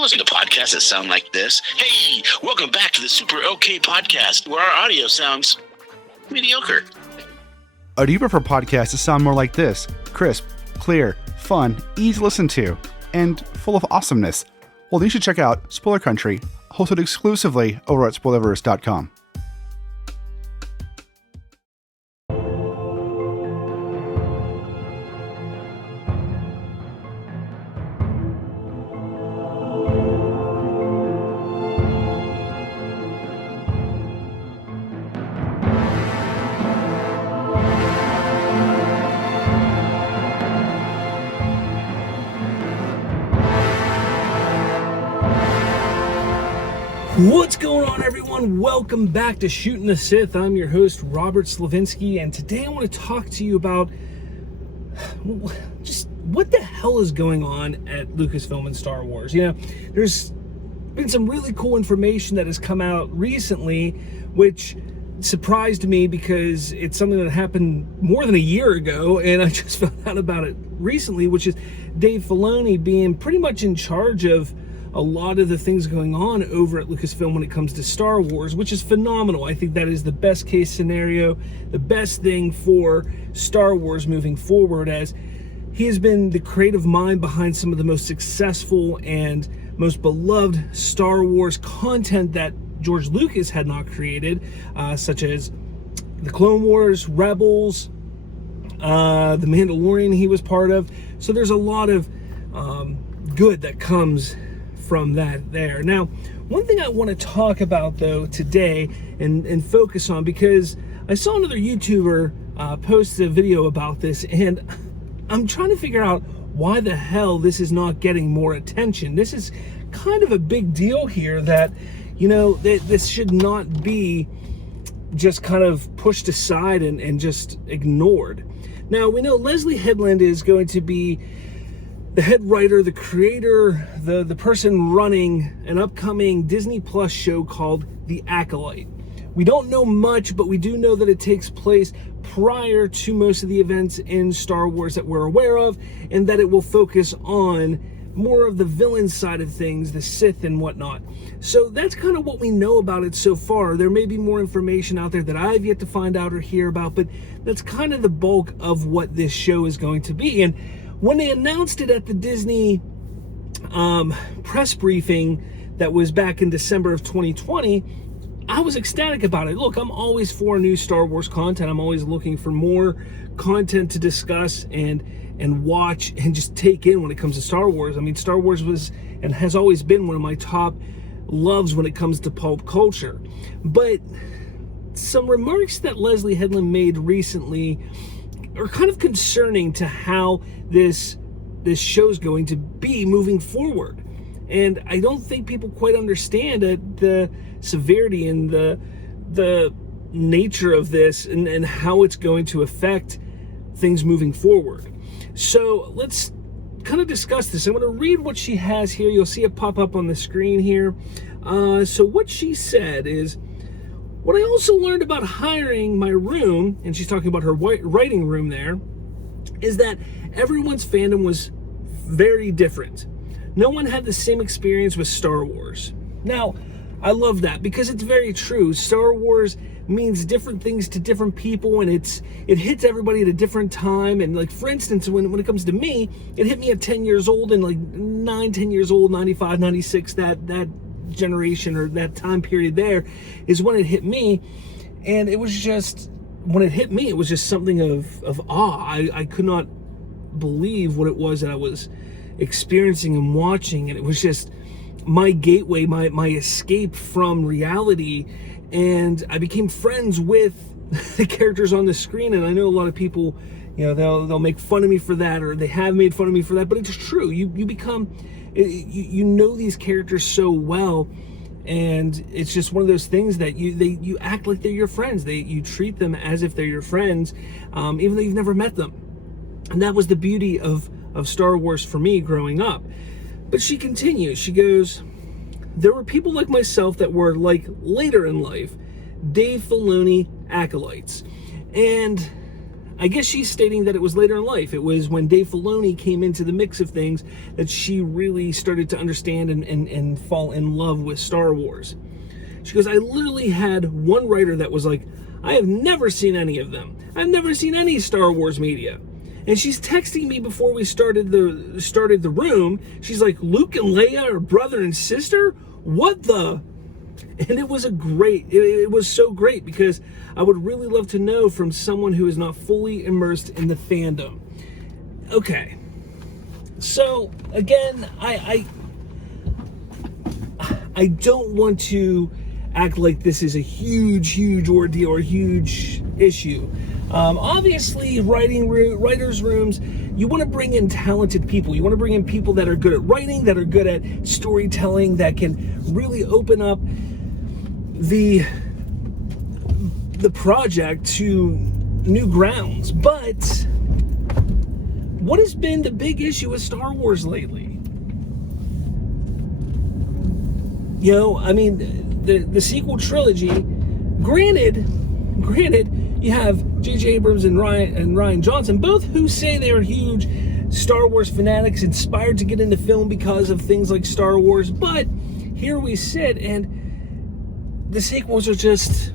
you listen to podcasts that sound like this? Hey, welcome back to the Super OK Podcast, where our audio sounds mediocre. Or do you prefer podcasts that sound more like this? Crisp, clear, fun, easy to listen to, and full of awesomeness? Well, then you should check out Spoiler Country, hosted exclusively over at Spoilerverse.com. What's going on, everyone? Welcome back to Shootin the Sith. I'm your host, Robert Slavinsky, and today I want to talk to you about just what the hell is going on at Lucasfilm and Star Wars. You know, there's been some really cool information that has come out recently, which surprised me because it's something that happened more than a year ago, and I just found out about it recently, which is Dave Filoni being pretty much in charge of a lot of the things going on over at Lucasfilm when it comes to Star Wars, which is phenomenal. I think that is the best case scenario, the best thing for Star Wars moving forward, as he has been the creative mind behind some of the most successful and most beloved Star Wars content that George Lucas had not created, such as the Clone Wars, Rebels, the Mandalorian he was part of. So there's a lot of good that comes from that there. Now, one thing I want to talk about though today and focus on, because I saw another YouTuber post a video about this, and I'm trying to figure out why the hell this is not getting more attention. This is kind of a big deal here that, you know, this should not be just kind of pushed aside and just ignored. Now, we know Leslie Headland is going to be the head writer, the creator, the person running an upcoming Disney Plus show called The Acolyte. We don't know much, but we do know that it takes place prior to most of the events in Star Wars that we're aware of, and that it will focus on more of the villain side of things, the Sith and whatnot. So that's kind of what we know about it so far. There may be more information out there that I've yet to find out or hear about, but that's kind of the bulk of what this show is going to be. And when they announced it at the Disney press briefing that was back in December of 2020, I was ecstatic about it. Look, I'm always for new Star Wars content. I'm always looking for more content to discuss and watch and just take in when it comes to Star Wars. I mean, Star Wars was and has always been one of my top loves when it comes to pulp culture. But some remarks that Leslie Headland made recently are kind of concerning to how this show's going to be moving forward. And I don't think people quite understand the severity and the nature of this and how it's going to affect things moving forward. So let's kind of discuss this. I'm going to read what she has here. You'll see it pop up on the screen here. So what she said is, what I also learned about hiring my room, and she's talking about her writing room there, is that everyone's fandom was very different. No one had the same experience with Star Wars. Now, I love that because it's very true. Star Wars means different things to different people, and it hits everybody at a different time. And like, for instance, when it comes to me, it hit me at 10 years old, and like 10 years old, 95, 96, that generation or that time period there is when it hit me. And it was just, when it hit me, it was just something of awe. I could not believe what it was that I was experiencing and watching, and it was just my gateway, my escape from reality. And I became friends with the characters on the screen. And I know a lot of people, you know, they'll make fun of me for that, or they have made fun of me for that, but it's true. You become, you know these characters so well, and it's just one of those things that you act like they're your friends. You treat them as if they're your friends, even though you've never met them. And that was the beauty of Star Wars for me growing up. But she continues, she goes, there were people like myself that were like later in life, Dave Filoni acolytes. And I guess she's stating that it was later in life. It was when Dave Filoni came into the mix of things that she really started to understand and fall in love with Star Wars. She goes, I literally had one writer that was like, I have never seen any of them. I've never seen any Star Wars media. And she's texting me before we started the room. She's like, Luke and Leia are brother and sister? What the? And it was it was so great, because I would really love to know from someone who is not fully immersed in the fandom. Okay. So, again, I don't want to act like this is a huge ordeal or huge issue. Obviously, writers' rooms, you want to bring in talented people. You want to bring in people that are good at writing, that are good at storytelling, that can really open up the project to new grounds. But what has been the big issue with Star Wars lately? You know, I mean, the sequel trilogy, granted, you have J.J. Abrams and Rian Johnson, both who say they are huge Star Wars fanatics, inspired to get into film because of things like Star Wars. But here we sit, and the sequels are just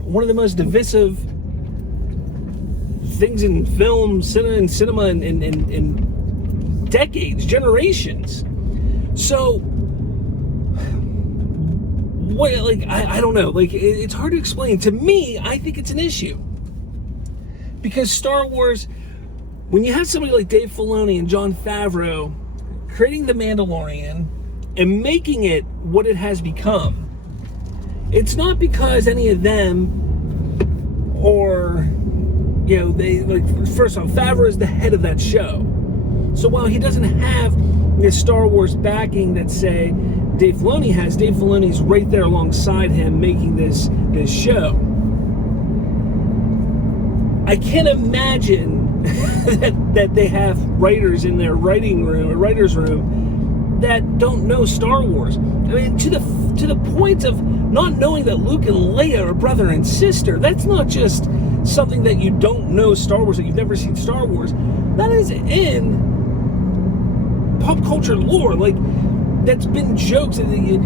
one of the most divisive things in film, cinema in decades, generations. So, what, like, I don't know. Like, it's hard to explain. To me, I think it's an issue. Because Star Wars, when you have somebody like Dave Filoni and Jon Favreau creating The Mandalorian and making it what it has become, it's not because any of them, or, you know, they, like, first off, Favreau is the head of that show. So while he doesn't have this Star Wars backing that, say, Dave Filoni has, Dave Filoni's right there alongside him making this show. I can't imagine that they have writers in their writer's room that don't know Star Wars. I mean, to the point of not knowing that Luke and Leia are brother and sister. That's not just something that you don't know Star Wars, that you've never seen Star Wars. That is in pop culture lore. Like, that's been jokes. You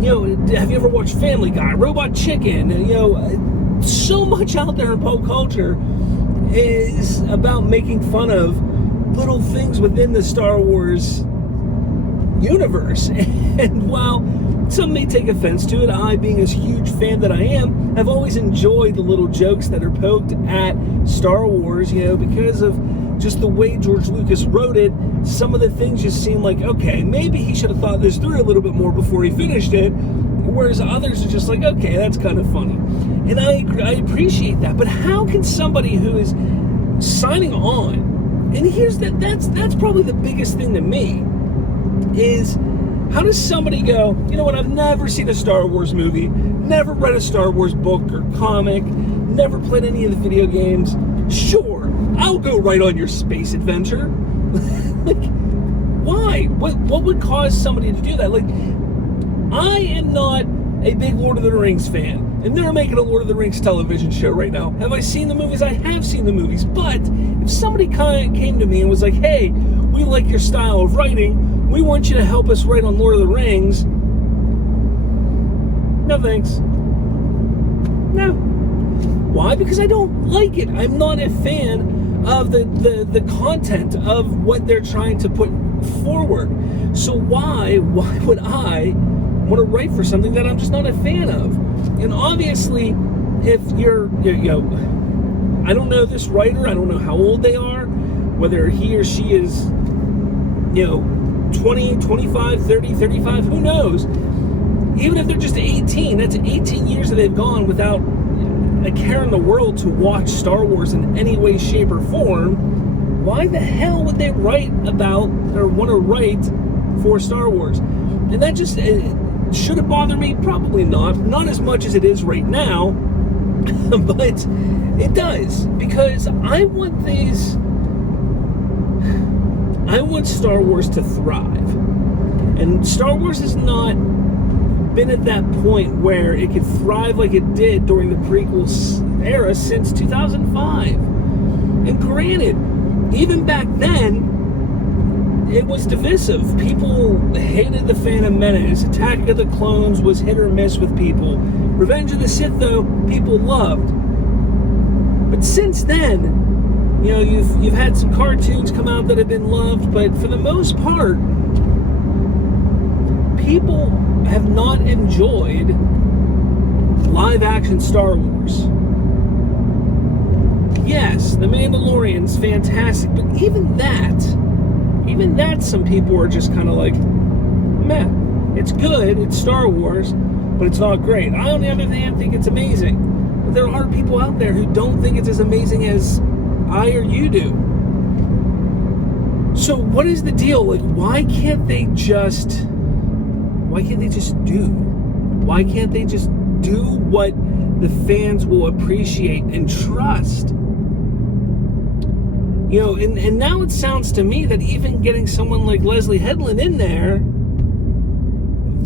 know, have you ever watched Family Guy, Robot Chicken? And, you know, so much out there in pop culture is about making fun of little things within the Star Wars universe. And while some may take offense to it, I, being a huge fan that I am, have always enjoyed the little jokes that are poked at Star Wars, you know, because of just the way George Lucas wrote it. Some of the things just seem like, okay, maybe he should have thought this through a little bit more before he finished it, whereas others are just like, okay, that's kind of funny. And I appreciate that. But how can somebody who is signing on, and here's that's probably the biggest thing to me, is how does somebody go, you know what, I've never seen a Star Wars movie, never read a Star Wars book or comic, never played any of the video games. Sure, I'll go right on your space adventure. Like, why? What would cause somebody to do that? Like, I am not a big Lord of the Rings fan, and they're making a Lord of the Rings television show right now. Have I seen the movies? I have seen the movies. But if somebody kind of came to me and was like, hey, we like your style of writing, we want you to help us write on Lord of the Rings. No thanks. No. Why? Because I don't like it. I'm not a fan of the content of what they're trying to put forward. So why would I want to write for something that I'm just not a fan of? And obviously, if you're, you know, I don't know this writer, I don't know how old they are, whether he or she is, you know, 20, 25, 30, 35, who knows? Even if they're just 18, that's 18 years that they've gone without a care in the world to watch Star Wars in any way, shape, or form. Why the hell would they write about or want to write for Star Wars? And that just, should it bother me? Probably not. Not as much as it is right now, but it does. Because I want Star Wars to thrive. And Star Wars has not been at that point where it could thrive like it did during the prequel era since 2005. And granted, even back then, it was divisive. People hated The Phantom Menace. Attack of the Clones was hit or miss with people. Revenge of the Sith, though, people loved. But since then, you know, you've had some cartoons come out that have been loved, but for the most part, people have not enjoyed live-action Star Wars. Yes, The Mandalorian's fantastic, but even that, some people are just kind of like, meh. It's good, it's Star Wars, but it's not great. I, on the other hand, think it's amazing. But there are people out there who don't think it's as amazing as I or you do. So what is the deal? Like, why can't they just do? Why can't they just do what the fans will appreciate and trust? You know, and now it sounds to me that even getting someone like Leslie Headland in there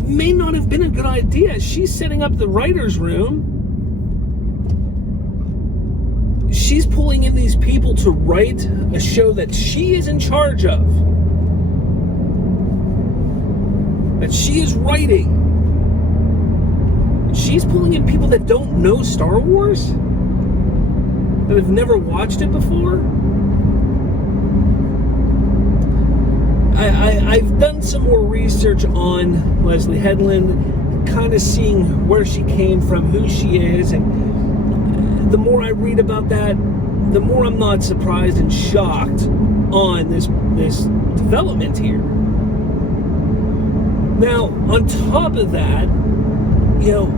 may not have been a good idea. She's setting up the writer's room. She's pulling in these people to write a show that she is in charge of. That she is writing. She's pulling in people that don't know Star Wars? That have never watched it before? I've done some more research on Leslie Headland, kind of seeing where she came from, who she is, and the more I read about that, the more I'm not surprised and shocked on this development here. Now, on top of that, you know,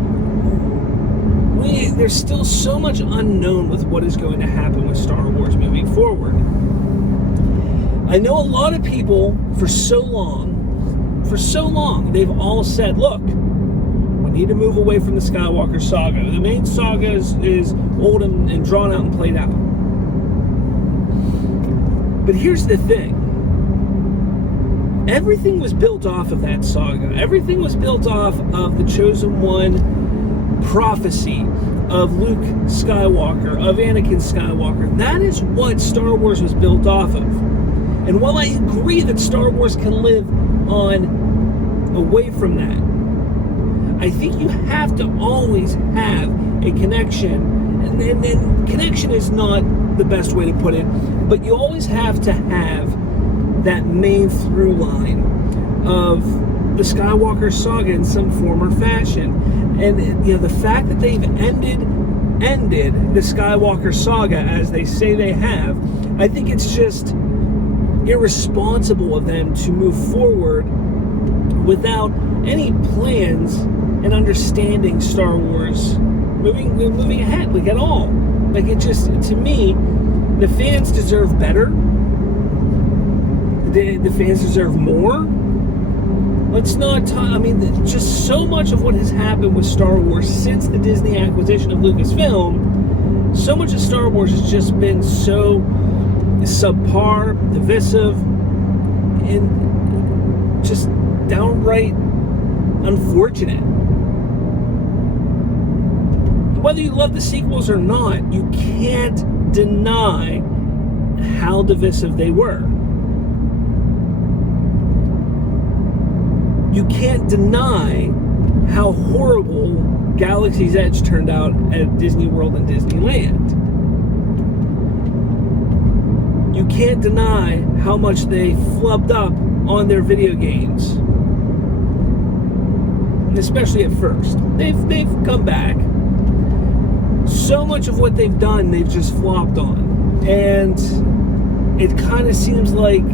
there's still so much unknown with what is going to happen with Star Wars moving forward. I know a lot of people for so long, they've all said, look, we need to move away from the Skywalker saga. The main saga is old and drawn out and played out. But here's the thing. Everything was built off of that saga. Everything was built off of the Chosen One prophecy of Luke Skywalker, of Anakin Skywalker. That is what Star Wars was built off of. And while I agree that Star Wars can live on away from that, I think you have to always have a connection. And then connection is not the best way to put it, but you always have to have that main through line of the Skywalker saga in some form or fashion. And you know, the fact that they've ended the Skywalker saga as they say they have, I think it's just irresponsible of them to move forward without any plans and understanding Star Wars moving ahead, like at all. Like, it just, to me, the fans deserve better. The fans deserve more. Let's not talk, I mean, just so much of what has happened with Star Wars since the Disney acquisition of Lucasfilm, so much of Star Wars has just been so subpar, divisive, and just downright unfortunate. Whether you love the sequels or not, you can't deny how divisive they were. You can't deny how horrible Galaxy's Edge turned out at Disney World and Disneyland. You can't deny how much they flubbed up on their video games. And especially at first. They've come back. So much of what they've done, they've just flopped on. And it kind of seems like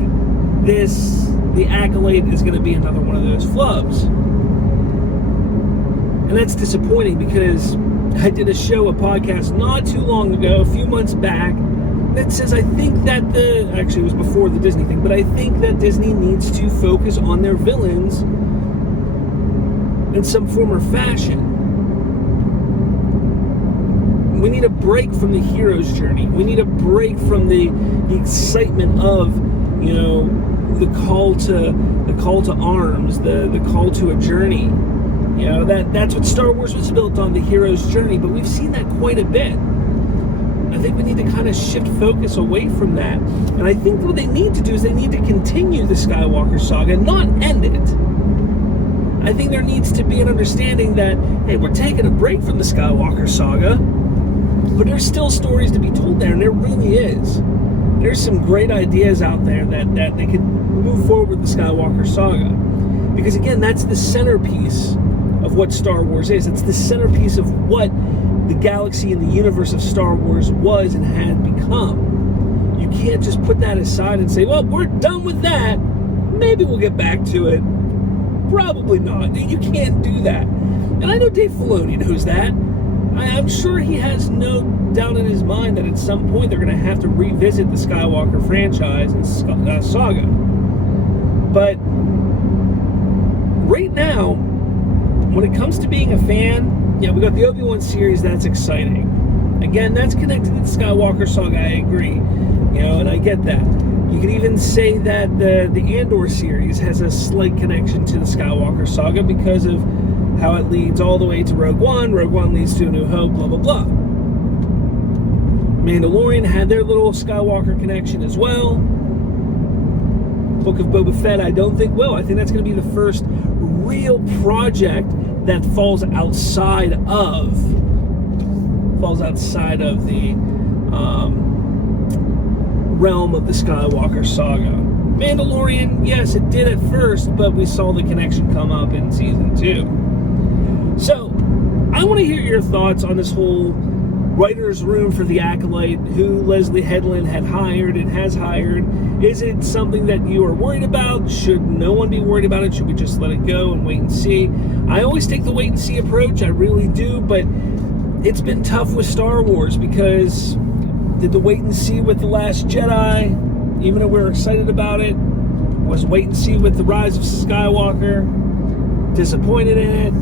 The Acolyte is going to be another one of those flubs. And that's disappointing because I did a podcast not too long ago, a few months back, that says I think that actually it was before the Disney thing, but I think that Disney needs to focus on their villains in some form or fashion. We need a break from the hero's journey. We need a break from the excitement of, you know, the call to arms, the call to a journey. You know, that's what Star Wars was built on, the hero's journey. But we've seen that quite a bit. I think we need to kind of shift focus away from that. And I think what they need to do is they need to continue the Skywalker saga, not end it. I think there needs to be an understanding that, hey, we're taking a break from the Skywalker saga, but there's still stories to be told there, and there really is. There's some great ideas out there that they could move forward with the Skywalker saga. Because again, that's the centerpiece of what Star Wars is. It's the centerpiece of what the galaxy and the universe of Star Wars was and had become. You can't just put that aside and say, well, we're done with that. Maybe we'll get back to it. Probably not. You can't do that. And I know Dave Filoni knows that. I'm sure he has no doubt in his mind that at some point they're going to have to revisit the Skywalker franchise and saga. But right now, when it comes to being a fan, yeah, we got the Obi-Wan series, that's exciting. Again, that's connected to the Skywalker saga, I agree. And I get that. You could even say that the Andor series has a slight connection to the Skywalker saga because of how it leads all the way to Rogue One. Rogue One leads to A New Hope, blah, blah, blah. Mandalorian had their little Skywalker connection as well. Book of Boba Fett, I don't think will. I think that's going to be the first real project that falls outside of the realm of the Skywalker saga. Mandalorian, yes, it did at first, but we saw the connection come up in season 2. So, I want to hear your thoughts on this whole writer's room for The Acolyte, who Leslie Headland had hired and has hired. Is it something that you are worried about? Should no one be worried about it? Should we just let it go and wait and see? I always take the wait and see approach, I really do, but it's been tough with Star Wars because did the wait and see with The Last Jedi, even though we were excited about it, was wait and see with The Rise of Skywalker, disappointed in it.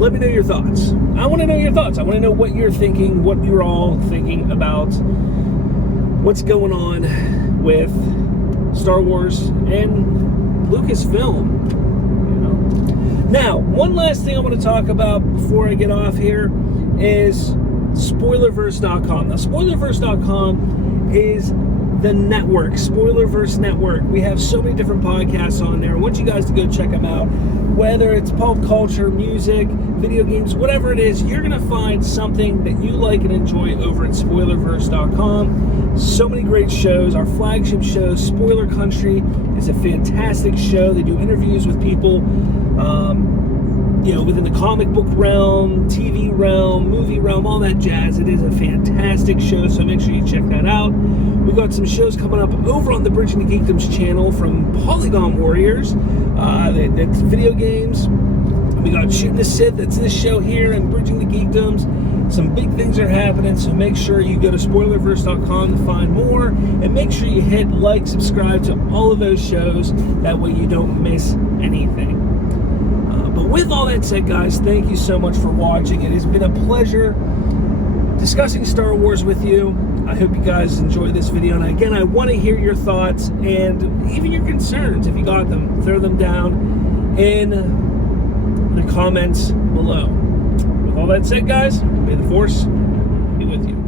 Let me know your thoughts. I want to know your thoughts. I want to know what you're thinking, what you're all thinking about what's going on with Star Wars and Lucasfilm. Now, one last thing I want to talk about before I get off here is Spoilerverse.com. Now, Spoilerverse.com is the network, Spoilerverse Network. We have so many different podcasts on there. I want you guys to go check them out. Whether it's pulp culture, music, video games, whatever it is, you're going to find something that you like and enjoy over at Spoilerverse.com. So many great shows. Our flagship show, Spoiler Country, is a fantastic show. They do interviews with people, within the comic book realm, TV realm, movie realm, all that jazz. It is a fantastic show, so make sure you check that out. We've got some shows coming up over on the Bridging the Geekdoms channel from Polygon Warriors. That's video games. We got Shootin the Sith, that's this show here, and Bridging the Geekdoms. Some big things are happening, so make sure you go to Spoilerverse.com to find more, and make sure you hit like, subscribe to all of those shows. That way you don't miss anything. But with all that said, guys, thank you so much for watching. It has been a pleasure discussing Star Wars with you. I hope you guys enjoyed this video. And again, I want to hear your thoughts and even your concerns. If you got them, throw them down in the comments below. With all that said, guys, may the Force be with you.